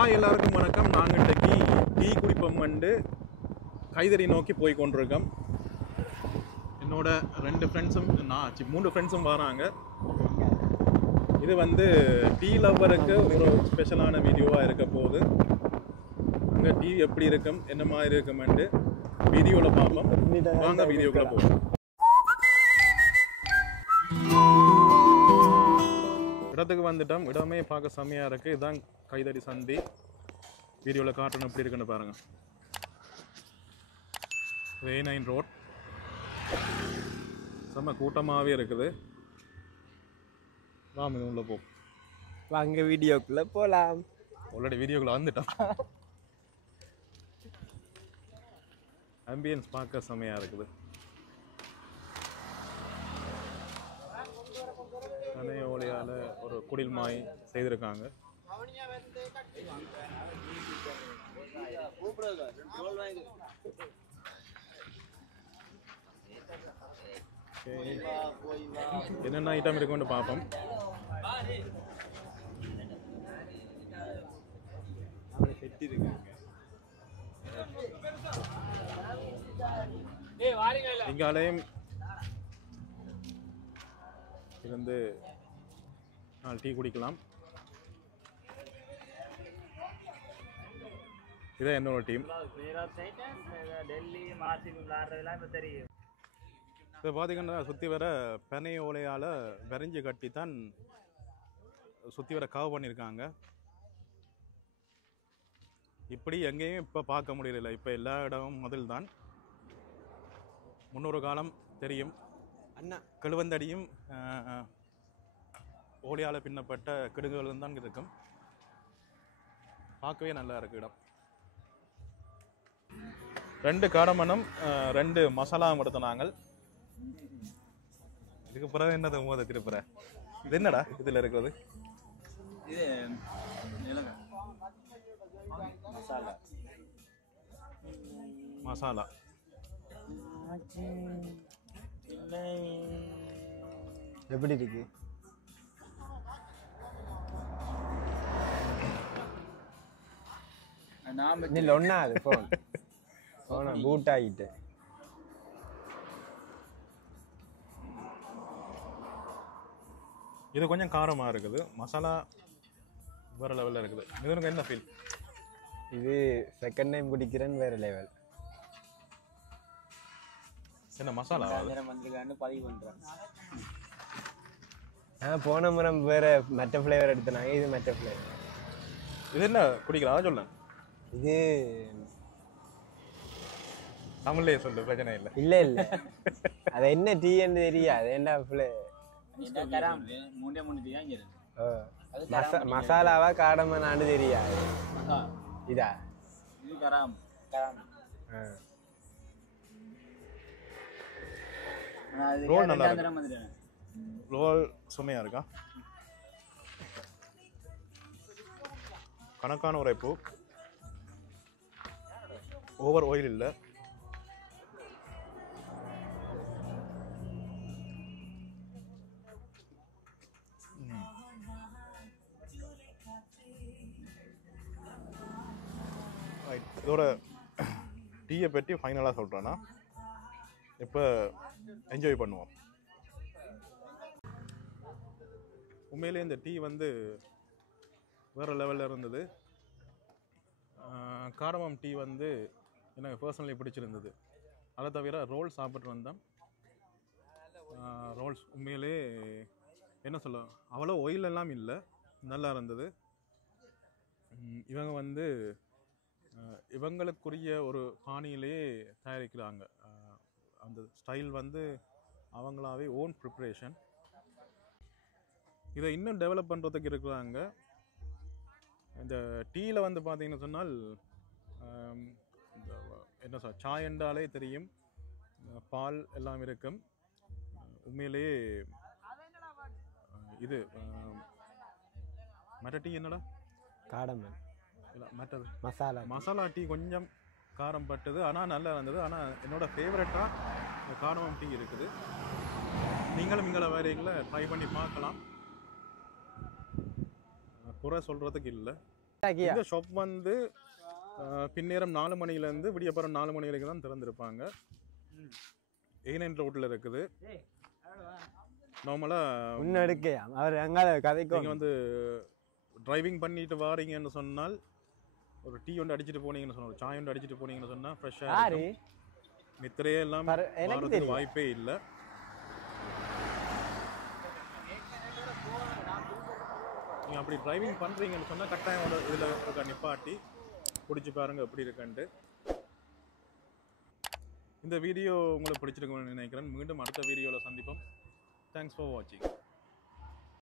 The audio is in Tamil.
ஹாய் எல்லாருக்கும் வணக்கம். நாங்கள் இன்றைக்கி டீ குடிப்பம் வந்து கைதறி நோக்கி போய் கொண்டிருக்கோம். என்னோட 2 ஃப்ரெண்ட்ஸும் மூணு ஃப்ரெண்ட்ஸும் வராங்க. இது வந்து டீ லவ்வருக்கு ஒரு ஸ்பெஷலான வீடியோவாக இருக்க போகுது. அங்கே டீ எப்படி இருக்கும், என்ன மாதிரி இருக்குமெண்டு வீடியோவில் பார்ப்போம். வாங்க வீடியோக்குள்ளே போவோம். இடத்துக்கு வந்துட்டோம். இடமே பார்க்க செம்மையாக இருக்குது. இதுதான் கைதறி சந்தி. வீடியோவில் காட்டணும் எப்படி இருக்குன்னு பாருங்கள். A9 ரோட் செம்ம கூட்டமாகவே இருக்குது. வாங்க உள்ள போ. வாங்க வீடியோக்குள்ளே போகலாம். ஆல்ரெடி வீடியோக்குள்ளே வந்துட்டோம். ஆம்பியன்ஸ் பார்க்க செம்மையாக இருக்குது. ஓலையால் ஒரு குடில் மாய் செய்திருக்காங்க. என்னென்ன ஐட்டம் இருக்குன்னு பார்ப்போம். இங்காலையும் இருந்து டீ குடிக்கலாம். இதான் என்னோட டீம். இப்போ பார்த்தீங்கன்னா சுற்றி வர பனை ஓலையால் வரைஞ்சி கட்டி தான் சுற்றி வர கவர் பண்ணியிருக்காங்க. இப்படி எங்கேயும் இப்போ பார்க்க முடியல. இப்போ எல்லா இடமும் முதல் தான். முன்னொரு காலம் தெரியும் அண்ணா கழுவந்தடியும் ஓலையால் பின்னப்பட்ட கிடுங்குகளும் தான் இருக்கும். பார்க்கவே நல்லா இருக்கு இடம். 2 காடமணம் 2 மசாலாவும் எடுத்தனாங்க. இதுக்கு பிறகு என்னது மோத திருப்புற? இது என்னடா இதில் இருக்கிறது? இது மசாலா மசாலா எப்படி இருக்கு? இல்லை ஒன்றா அது ஃபோனை பூட் ஆகிட்டு. இது கொஞ்சம் காரமாக இருக்குது. மசாலா வேறு லெவலில் இருக்குது. இது என்ன ஃபீல்? இது செகண்ட் டைம் குடிக்கிறேன்னு வேறு லெவல். என்ன மசாலா பதிவு பண்ணுறேன். போன முறை வேறு மற்ற ஃப்ளேவர் எடுத்தனாங்க. இது மற்ற ஃப்ளேவர். இது என்ன குடிக்கலாம் சொல்ல? இது தமிழ்லேயே சொல்லு, பிரச்சனை இல்லை. இல்லை இல்லை அது என்ன டீன்னு தெரியா? அது என்ன மசாலாவா காடமனான்னு தெரியாது. இதா ரோல் நல்லா இருக்கு. ரோல் சுமையா இருக்கா? கணக்கான உரைப்பு, ஓவர் ஆயில் இல்லை. இதோட டீயை பற்றி ஃபைனலாக சொல்கிறேன்னா, இப்போ என்ஜாய் பண்ணுவோம். உண்மையிலே இந்த டீ வந்து வேறு லெவலில் இருந்தது. காடமம் டீ வந்து எனக்கு பர்சனலி பிடிச்சிருந்தது. அதை தவிர ரோல் சாப்பிட்டு வந்தேன். ரோல்ஸ் உண்மையிலே என்ன சொல்ல, அவ்வளோ ஆயில் எல்லாம் இல்லை, நல்லா இருந்தது. இவங்க வந்து இவங்களுக்குரிய ஒரு பாணியிலே தயாரிக்கிறாங்க. அந்த ஸ்டைல் வந்து அவங்களாவே ஓன் ப்ரிப்ரேஷன். இதை இன்னும் டெவலப் பண்ணுறதுக்கு இருக்கிறாங்க. இந்த டீயில் வந்து பார்த்தீங்கன்னு சொன்னால் என்ன சார், சாய் என்றாலே தெரியும், பால் எல்லாம் இருக்கும். உண்மையிலேயே இது மற்ற டீ என்னடா காடமன் இல்லை, மற்றது மசாலா டீ கொஞ்சம் காரம் பட்டது, ஆனால் நல்லா இருந்தது. ஆனால் என்னோடய ஃபேவரட்டாக காடமம் டீ இருக்குது. நீங்களும் இங்கே வேறைகளை ட்ரை பண்ணி பார்க்கலாம். குறை சொல்கிறதுக்கு இல்லை. இந்த ஷாப் வந்து பின்னேரம் 4 மணிலேருந்து விடியப்புறம் 4 மணி வரைக்கும் தான் திறந்திருப்பாங்க. A9 ரோட்டில் இருக்குது. நார்மலாக முன்னெடுக்கையா அவர் எங்கால கதைக்கு நீங்கள் வந்து டிரைவிங் பண்ணிட்டு வாரீங்கன்னு சொன்னால் ஒரு டீ ஒன்று அடிச்சுட்டு போனீங்கன்னு சொன்னால் ஒரு சாய் ஒன்று அடிச்சுட்டு போனீங்கன்னு சொன்னால் ஃப்ரெஷ்ஷாக நித்திரையே எல்லாம் வரதுக்கு வாய்ப்பே இல்லை. நீங்கள் அப்படி டிரைவிங் பண்ணுறீங்கன்னு சொன்னால் கட்டாயம் இதில் இருக்க நிப்பாட்டி பிடிச்சி பாருங்கள் எப்படி இருக்குன்ட்டு. இந்த வீடியோ உங்களுக்கு பிடிச்சிருக்குன்னு நினைக்கிறேன். மீண்டும் அடுத்த வீடியோவில் சந்திப்போம். தேங்க்ஸ் ஃபார் வாட்சிங்.